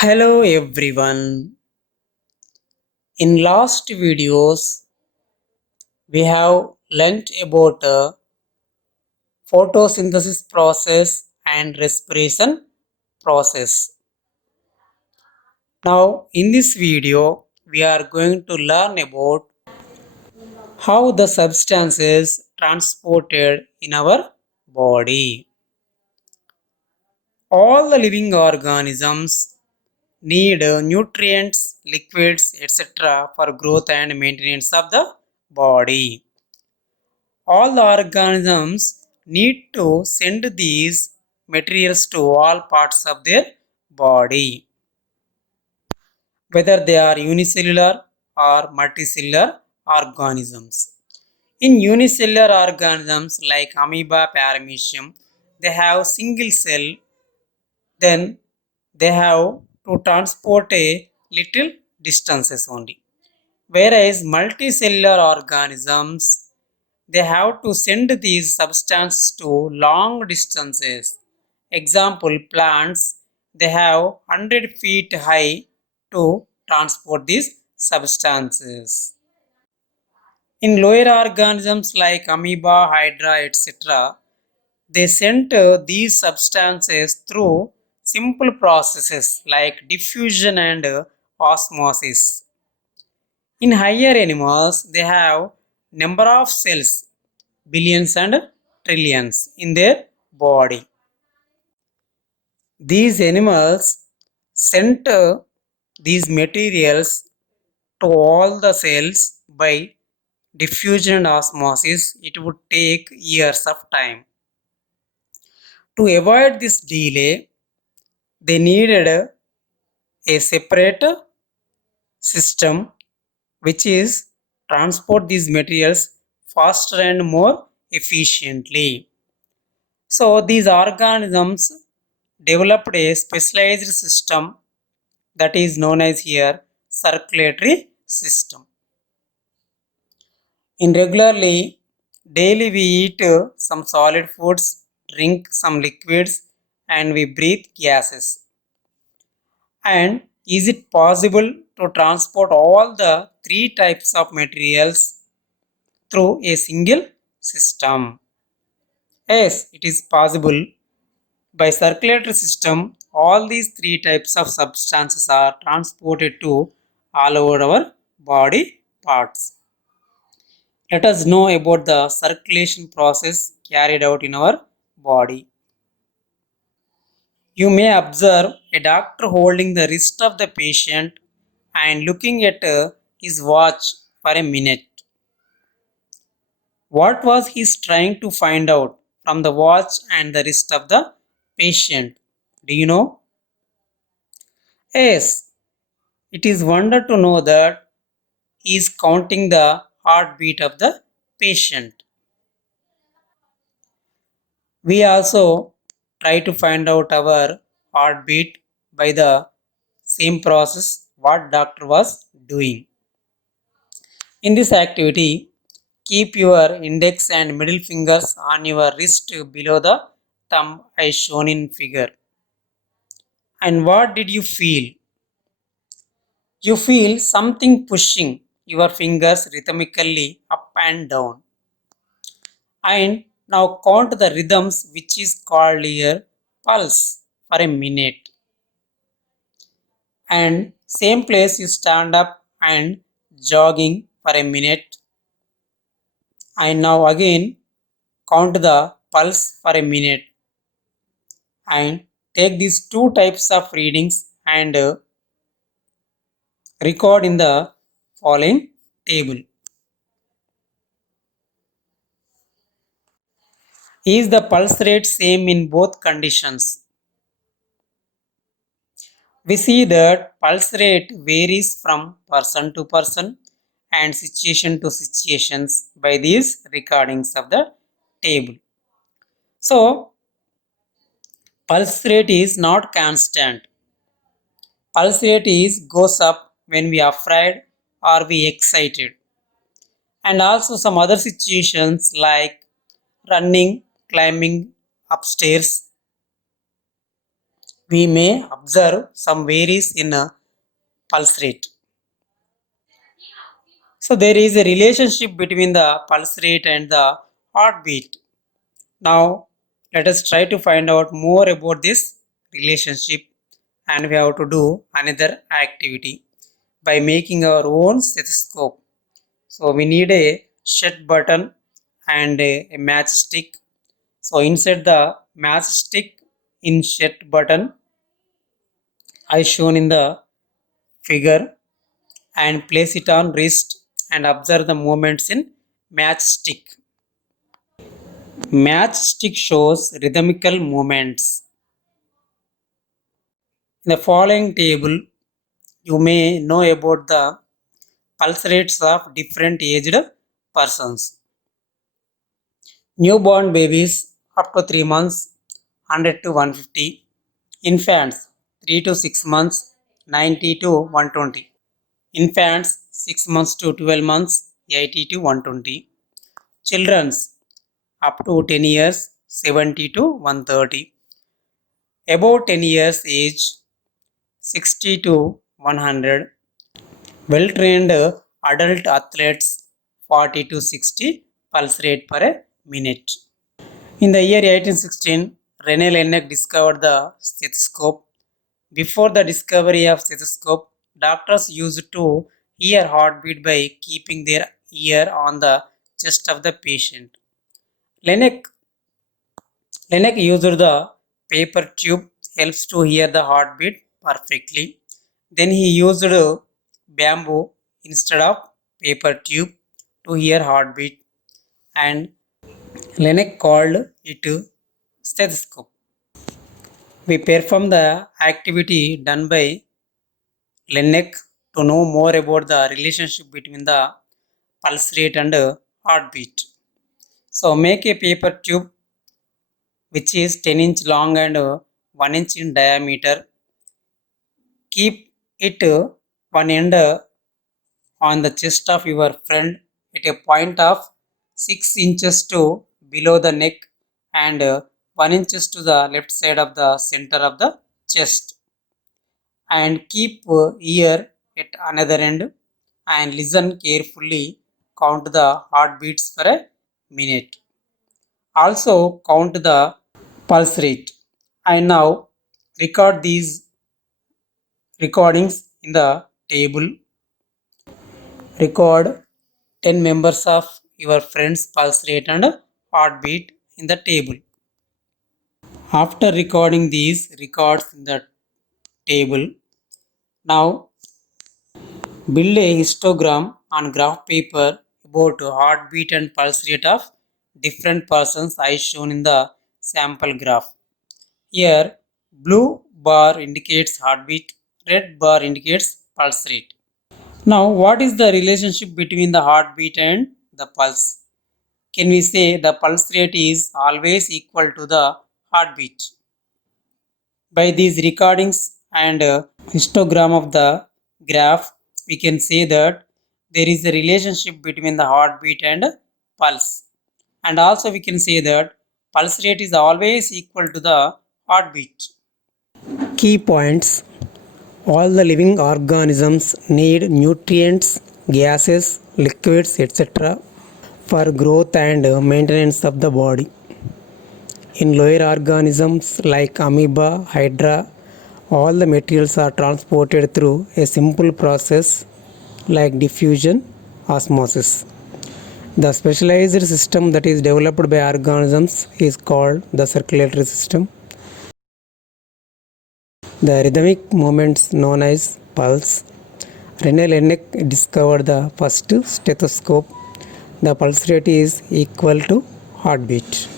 Hello everyone. In last videos we have learnt about photosynthesis process and respiration process. Now in this video we are going to learn about how the substance is transported in our body. All the living organisms need nutrients, liquids, etc. for growth and maintenance of the body. All the organisms need to send these materials to all parts of their body, whether they are unicellular or multicellular organisms. In unicellular organisms like amoeba, paramecium, they have single cell, then they have to transport a little distances only. Whereas multicellular organisms, they have to send these substances to long distances. Example, plants, they have 100 feet high to transport these substances. In lower organisms like amoeba, hydra, etc., they send these substances through simple processes like diffusion and osmosis. In higher animals, they have number of cells, billions and trillions in their body. These animals send these materials to all the cells by diffusion and osmosis. It would take years of time. To avoid this delay, they needed a separate system which is transport these materials faster and more efficiently. So these organisms developed a specialized system that is known as here circulatory system. In regularly daily we eat some solid foods, drink some liquids and we breathe gases. And is it possible to transport all the three types of materials through a single system? Yes, it is possible. By circulatory system, all these three types of substances are transported to all over our body parts. Let us know about the circulation process carried out in our body. You may observe a doctor holding the wrist of the patient and looking at his watch for a minute. What was he trying to find out from the watch and the wrist of the patient? Do you know? Yes, it is wonder to know that he is counting the heartbeat of the patient. We also try to find out our heartbeat by the same process what doctor was doing. In this activity, keep your index and middle fingers on your wrist below the thumb as shown in figure. And what did you feel? You feel something pushing your fingers rhythmically up and down. And now count the rhythms which is called here pulse for a minute. And same place you stand up and jogging for a minute. And now again count the pulse for a minute. And take these two types of readings and record in the following table. Is the pulse rate same in both conditions? We see that pulse rate varies from person to person and situation to situations by these recordings of the table. So, pulse rate is not constant. Pulse rate is goes up when we are afraid or we excited. And also some other situations like running, climbing upstairs, we may observe some varies in pulse rate. So there is a relationship between the pulse rate and the heartbeat. Now let us try to find out more about this relationship, and we have to do another activity by making our own stethoscope. So we need a shut button and a matchstick. So insert the matchstick in shut button as shown in the figure and place it on wrist and observe the movements in matchstick. Matchstick shows rhythmical movements. In the following table, you may know about the pulse rates of different aged persons. Newborn babies up to 3 months 100 to 150. Infants 3 to 6 months 90 to 120. Infants 6 months to 12 months 80 to 120. Children's up to 10 years 70 to 130. Above 10 years age 60 to 100. Well trained adult athletes 40 to 60 pulse rate per minute. In the year 1816, René Laennec discovered the stethoscope. Before the discovery of stethoscope, doctors used to hear heartbeat by keeping their ear on the chest of the patient. Laennec, Laennec used the paper tube helps to hear the heartbeat perfectly. Then he used bamboo instead of paper tube to hear heartbeat, and Laennec called it stethoscope. We perform the activity done by Laennec to know more about the relationship between the pulse rate and heartbeat. So make a paper tube which is 10-inch long and 1 inch in diameter. Keep it one end on the chest of your friend at a point of 6 inches to below the neck and 1 inches to the left side of the center of the chest, and keep ear at another end and listen carefully. Count the heartbeats for a minute. Also count the pulse rate. And now record these recordings in the table. Record 10 members of your friend's pulse rate and heartbeat in the table. After recording these records in the table, now build a histogram on graph paper about heartbeat and pulse rate of different persons as shown in the sample graph. Here, blue bar indicates heartbeat, red bar indicates pulse rate. Now, what is the relationship between the heartbeat and the pulse? Can we say the pulse rate is always equal to the heartbeat? By these recordings and histogram of the graph, we can say that there is a relationship between the heartbeat and pulse. And also we can say that pulse rate is always equal to the heartbeat. Key points: all the living organisms need nutrients, gases, liquids, etc. for growth and maintenance of the body. In lower organisms like amoeba, hydra, all the materials are transported through a simple process like diffusion, osmosis. The specialized system that is developed by organisms is called the circulatory system. The rhythmic movements known as pulse. René Laennec discovered the first stethoscope. The pulse rate is equal to heartbeat.